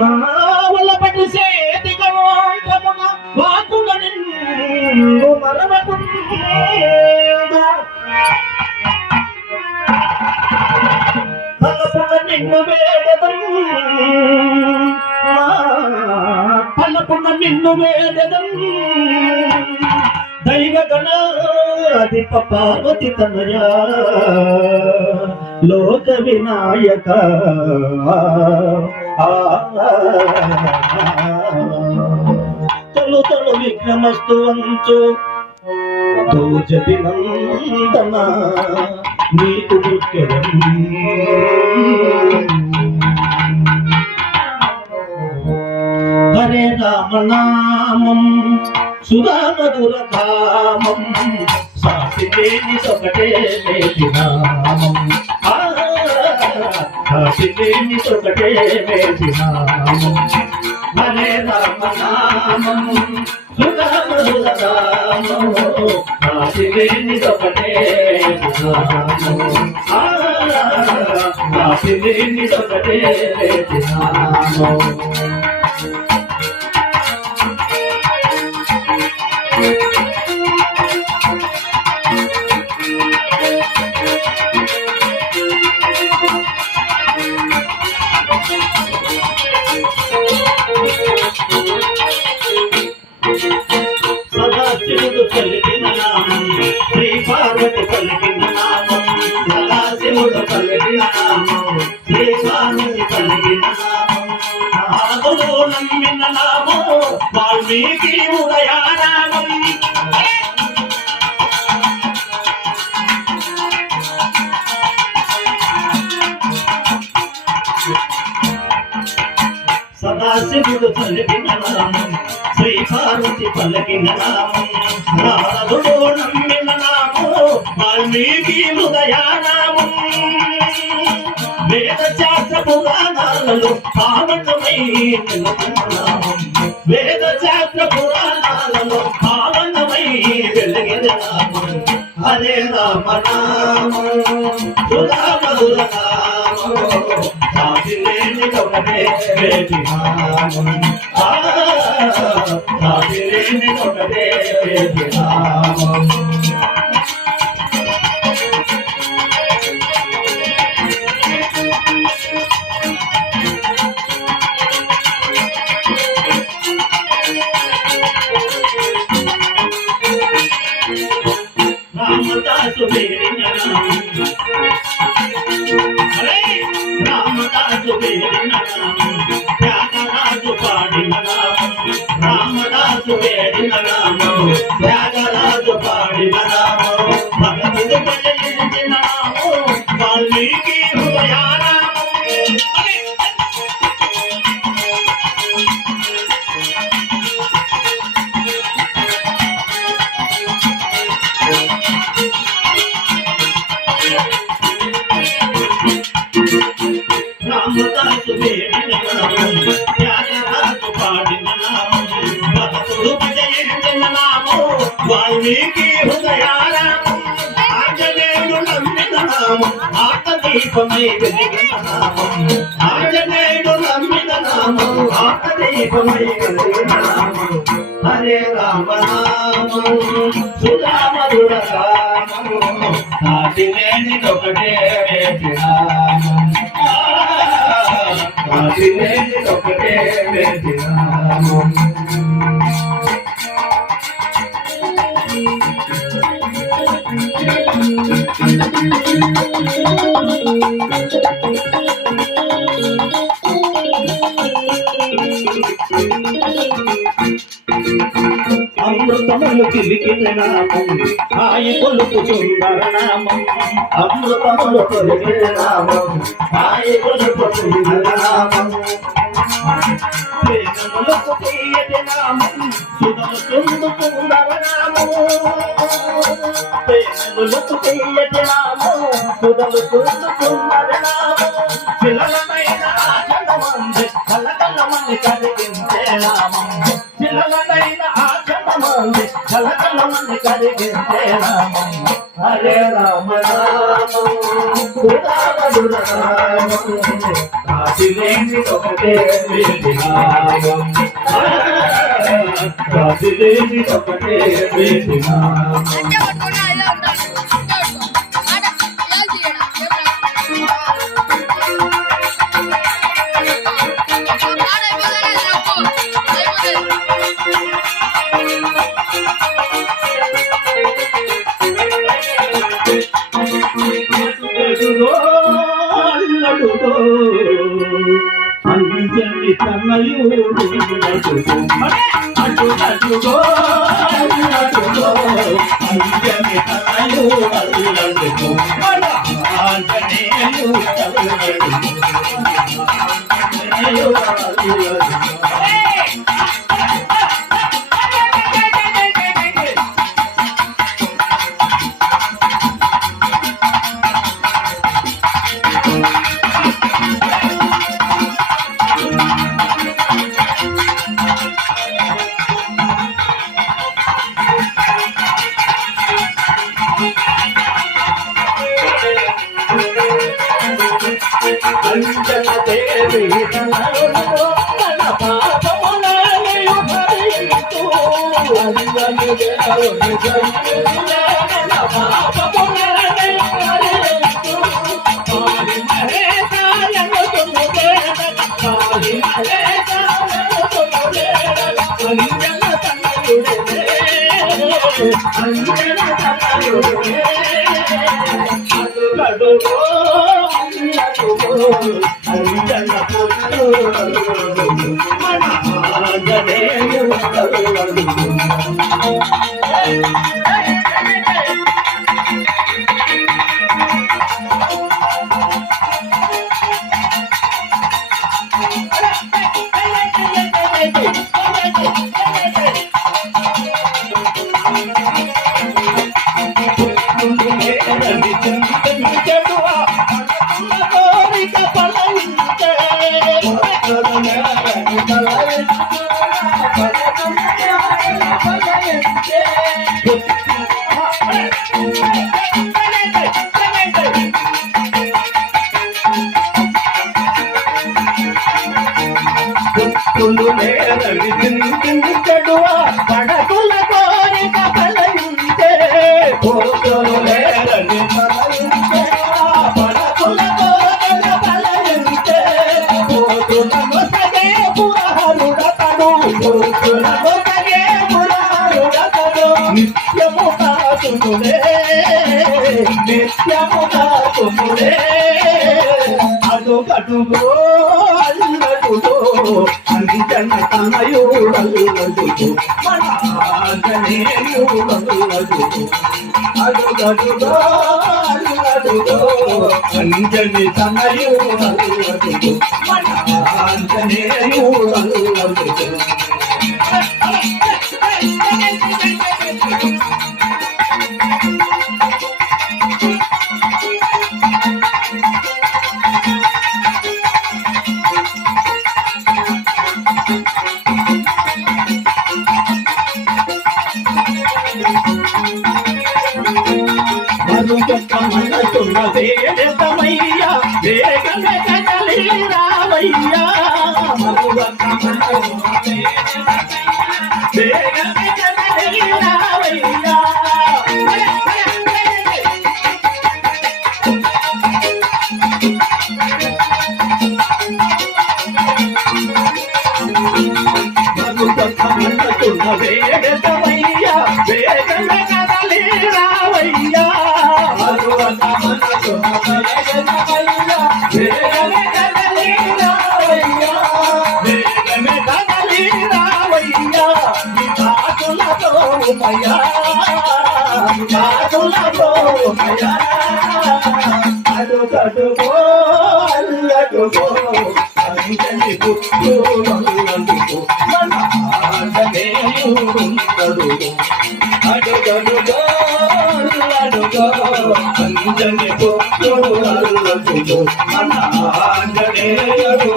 నావల పడి సేతిగా వాకున నిన్ను మరవకుండా తలపున నిన్ను వేడదం తలపున నిన్ను వేడదం దైవ గణాధిప పార్వతి తనయా లోక వినాయక తను తను విఘ్నమస్తు వంచు తోజపినందన నీకు ముఖ్యం హరే రామనామం సుధామధురధామం సాటి లేని సొకటే వేదినామం సాటి లేని సొకటే వేదినామం హరే రామనామం సుధామధురధామం సాటి లేని సొకటే వేదినామం సాటి లేని సొకటే వేదినామం సదాశివుడు పలికిన నామం శ్రీ పార్వతి పలికిన నామం సదాశివుడు పలికిన నామం శ్రీ పార్వతి పలికిన నామం నాదుడు నమ్మిన నామం వాల్మీకి ఉదయానామం సదాశివుడు పలికిన నామం శ్రీ పార్వతి పలికిన నామం నారదుడు నమ్మిన నామం వాల్మీకి హృదయానామం వేద శాస్త్ర పురాణాలలో పావనమై వెలుగుతున్న నామం వేద శాస్త్ర పురాణాలలో పావనమై వెలిగిన నామం హరే రామ నామం సుధా మధుర నామం సాటి లేని ఒకటే వేదినామం సాటి లేని ఒకటే వేదినామం రామదాసు వేడిన నామం రామదాసు వేడిన నామం త్యాగరాజు పాడిన నామం రామదాసు వేడిన నామం త్యాగరాజు పాడిన నామం భగతుడు భజయించిన నామం వాల్మీకి హృదయానామం రామదాసు వేడిన నామం త్యాగరాజు పాడిన నామం భగతుడు భజయించిన నామం వాల్మీకి హృదయానామం ఆంజనేయుడు నమ్మిన నామం ఆత్మదీపమై వెలిగిన నామం ఆంజనేయుడు నమ్మిన నామం ఆత్మదీపమై వెలిగిన నామం హరే రామ నామం సుధా మధుర నామం సాటి లేని ఒకటే వేదినామం సాటి లేని ఒకటే వేదినామం అమృతములు చిలికిన నామం హాయి కొలుపు సుందర నామం అమృతములు కొలికిన నామం హాయి కొలుపు సుందర నామం ప్రేమములకు తీయటి నామం సుధము సుందు సుందర నామం ప్రేమములకు తీయటి నామం సుధము సుందు సుందర నామం పిల్లలమైన ఆచరణమంది కలకలమని కలిగించే నామం పిల్లలమైన ఆచరణమంది కలకలమని కలిగించే నామం హరే రామ నామం మధుర నామం కాశీదేవి ఒకటే వేదినామం కాశీదేవి ఒకటే వేదినామం అందించండి తన్నయుడు అటు అటుగో అటుగో అందించండి తన్నయుడు అల్లుడు ఆంజనేయుడు అంజన దేవి తన పాపములను భరించు అంజన దేవి తన పాపములను భరించు పారి మహేశాలను తుమ్ముదేవ పారి మహేశాలను తుమ్ముదేవ అంజన తనయుడే అంజన తనయుడే అడుగడుగో హరిజన మన ఆంజనేయుడు పడకుల కోరిక ఫలించే కోతులు లేరని పడకుల కోరిక ఫలించే కోతుల మొసగే పురహరుడతడు కోతుల మొసగే పురహరుడతడు నిత్యము కాతుములే నిత్యము కాతుములే అడుగడుగో అల్లడుగో అంజన తనయుడల్లుడు మన ఆంజనేయుడల్లుడు అడుగడుగో అల్లడుగో అంజని తనయుడల్లుడు మన ఆంజనేయుడల్లుడు వేదమయ్యా వేగమే కదలి రావయ్యా వేగమే కదలి రావయ్యా వేదమయ్యా వేగమే కదలి రావయ్యా అడుగడుగో అల్లడుగో అంజని పుట్టులందుకో మన ఆంజనేయుడుండడు అడుగడుగో అల్లడుగో అంజని పుట్టులందుకో మన ఆంజనేయుడు